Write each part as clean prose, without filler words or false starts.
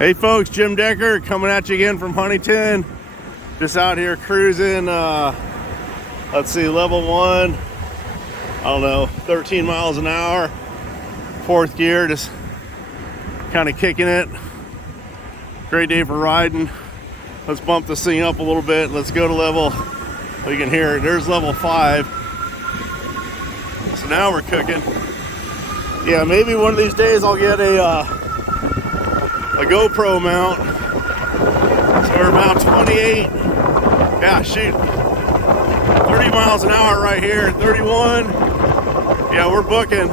Hey folks, Jim Decker coming at you again from Huntington. Just out here cruising, let's see, level 1, I don't know, 13 miles an hour, 4th gear, just kind of kicking it. Great day for riding. Let's bump this thing up a little bit. Let's go to level, you can hear it, there's level 5. So now we're cooking. Yeah, maybe one of these days I'll get a GoPro mount. So we're about 28, yeah, shoot, 30 miles an hour right here, 31. Yeah, we're booking.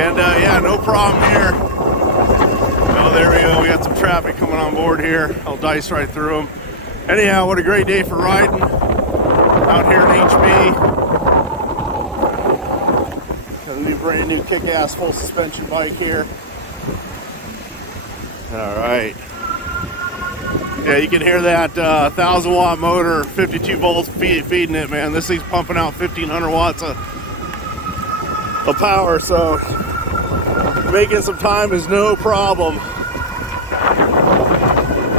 And yeah, no problem here. Oh, there we go. We got some traffic coming on board here. I'll dice right through them. Anyhow, what a great day for riding out here in HB. Got a new, brand new kick-ass full suspension bike here. All right. Yeah, you can hear that 1,000 watt motor, 52 volts feeding it, man. This thing's pumping out 1,500 watts of power, so making some time is no problem.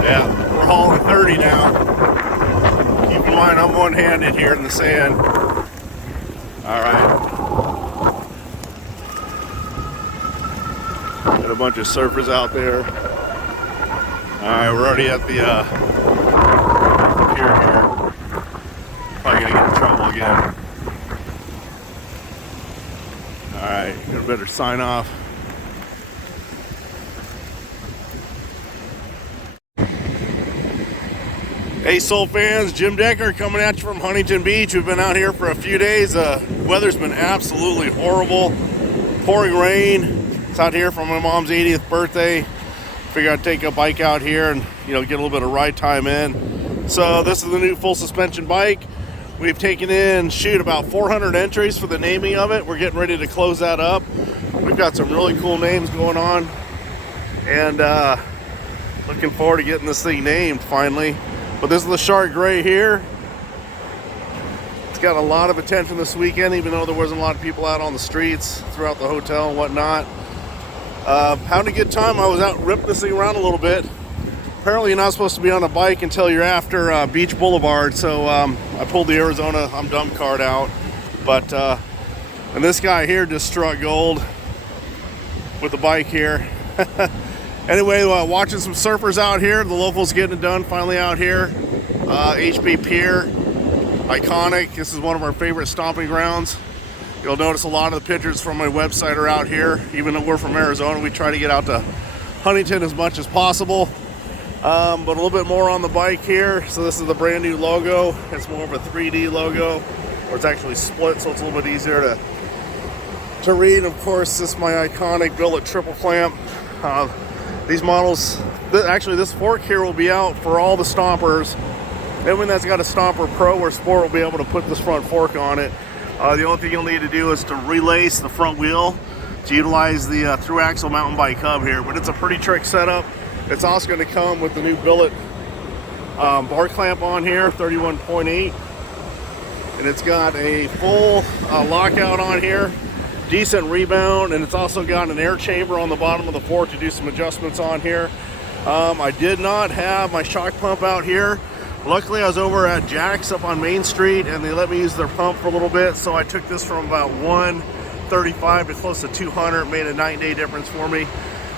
Yeah, we're hauling 30 now. Keep in mind, I'm one-handed here in the sand. All right. Got a bunch of surfers out there. All right, we're already at the pier here. Probably gonna get in trouble again. All right, got a better sign off. Hey Soul fans, Jim Decker coming at you from Huntington Beach. We've been out here for a few days. Weather's been absolutely horrible. Pouring rain. It's out here for my mom's 80th birthday. Figure I'd take a bike out here and, you know, get a little bit of ride time in. So this is the new full suspension bike. We've taken in, about 400 entries for the naming of it. We're getting ready to close that up. We've got some really cool names going on, and looking forward to getting this thing named finally. But this is the Shark Gray here. It's got a lot of attention this weekend, even though there wasn't a lot of people out on the streets throughout the hotel and whatnot. Having a good time. I was out ripping this thing around a little bit. Apparently you're not supposed to be on a bike until you're after Beach Boulevard, so I pulled the Arizona I'm dumb card out. But and this guy here just struck gold with the bike here. Anyway, watching some surfers out here. The locals getting it done finally out here. HB Pier, iconic. This is one of our favorite stomping grounds. You'll notice a lot of the pictures from my website are out here. Even though we're from Arizona, we try to get out to Huntington as much as possible. But a little bit more on the bike here. So this is the brand new logo. It's more of a 3D logo, or it's actually split, so it's a little bit easier to read. Of course, this is my iconic billet triple clamp. These models, actually this fork here will be out for all the stompers. Everyone that's got a Stomper Pro or Sport will be able to put this front fork on it. The only thing you'll need to do is to relace the front wheel to utilize the through axle mountain bike hub here. But it's a pretty trick setup. It's also going to come with the new billet bar clamp on here, 31.8. And it's got a full lockout on here, decent rebound, and it's also got an air chamber on the bottom of the fork to do some adjustments on here. I did not have my shock pump out here. Luckily, I was over at Jack's up on Main Street, and they let me use their pump for a little bit, so I took this from about 135 to close to 200. It made a night-and-day difference for me.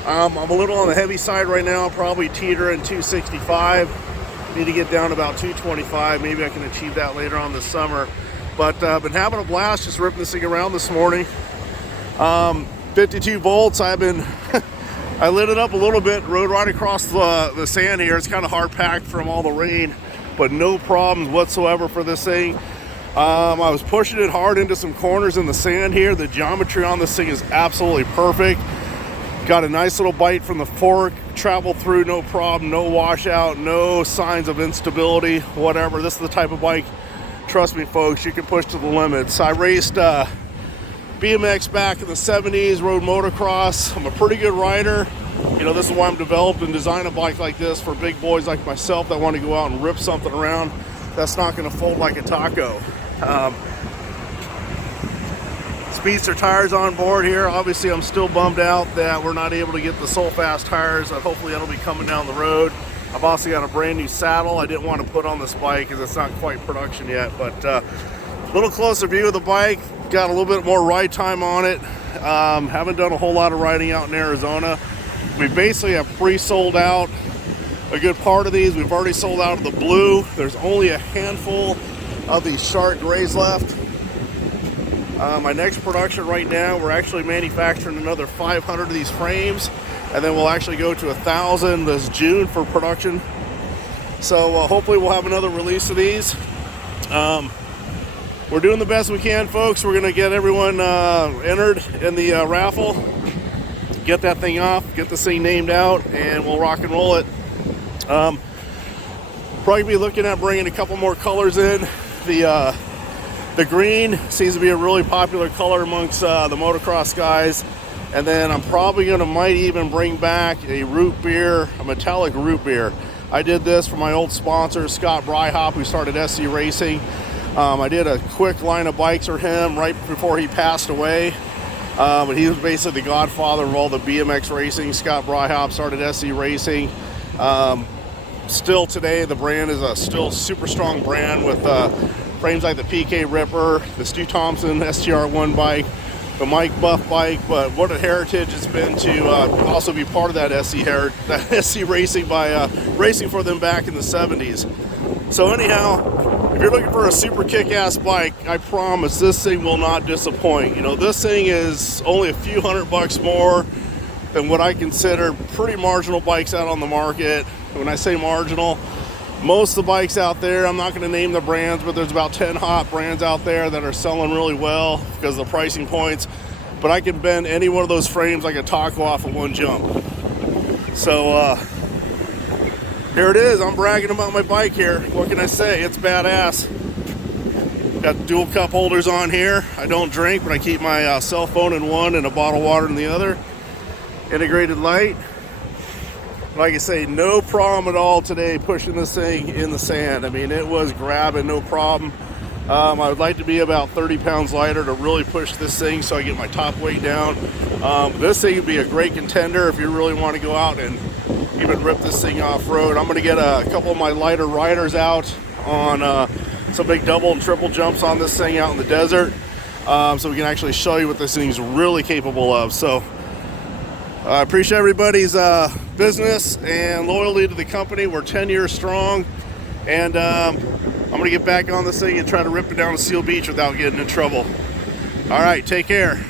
I'm a little on the heavy side right now, probably teetering 265. Need to get down to about 225. Maybe I can achieve that later on this summer. But been having a blast just ripping this thing around this morning. 52 volts. I've been I lit it up a little bit, rode right across the sand here. It's kind of hard packed from all the rain, but no problems whatsoever for this thing. I was pushing it hard into some corners in the sand here. The geometry on this thing is absolutely perfect. Got a nice little bite from the fork, traveled through no problem, no washout, no signs of instability, whatever. This is the type of bike, trust me folks, you can push to the limits. I raced BMX back in the 70s, rode motocross. I'm a pretty good rider. You know, this is why I'm developed and designed a bike like this for big boys like myself that want to go out and rip something around that's not going to fold like a taco. beats their tires on board here. Obviously, I'm still bummed out that we're not able to get the SOULFAST tires. Hopefully that'll be coming down the road. I've also got a brand new saddle I didn't want to put on this bike because it's not quite production yet, but a little closer view of the bike. Got a little bit more ride time on it. Haven't done a whole lot of riding out in Arizona. We basically have pre-sold out a good part of these. We've already sold out of the blue. There's only a handful of these shark grays left. My next production right now, we're actually manufacturing another 500 of these frames, and then we'll actually go to 1,000 this June for production. So hopefully we'll have another release of these. We're doing the best we can, folks. We're going to get everyone entered in the raffle, get that thing off, get this thing named out, and we'll rock and roll it. Probably be looking at bringing a couple more colors in. The green seems to be a really popular color amongst the motocross guys. And then I'm probably might even bring back a root beer, a metallic root beer. I did this for my old sponsor, Scott Bryhop, who started SC Racing. I did a quick line of bikes for him right before he passed away. But he was basically the godfather of all the BMX racing. Scott Bryhop started SC Racing. Still today, the brand is a still super strong brand with frames like the PK Ripper, the Stu Thompson STR1 bike, the Mike Buff bike. But what a heritage it's been to also be part of that SC Racing by racing for them back in the 70s. So anyhow, if you're looking for a super kick-ass bike, I promise this thing will not disappoint. You know, this thing is only a few $100 more than what I consider pretty marginal bikes out on the market. When I say marginal, most of the bikes out there, I'm not going to name the brands, but there's about 10 hot brands out there that are selling really well because of the pricing points. But I can bend any one of those frames like a taco off of one jump. So here it is. I'm bragging about my bike here. What can I say? It's badass. Got dual cup holders on here. I don't drink, but I keep my cell phone in one and a bottle of water in the other. Integrated light. Like I say, no problem at all today pushing this thing in the sand. I mean, it was grabbing, no problem. I would like to be about 30 pounds lighter to really push this thing so I get my top weight down. This thing would be a great contender if you really want to go out and even rip this thing off-road. I'm going to get a couple of my lighter riders out on some big double and triple jumps on this thing out in the desert, so we can actually show you what this thing's really capable of. So I appreciate everybody's business and loyalty to the company. We're 10 years strong, and I'm going to get back on this thing and try to rip it down to Seal Beach without getting in trouble. All right, take care.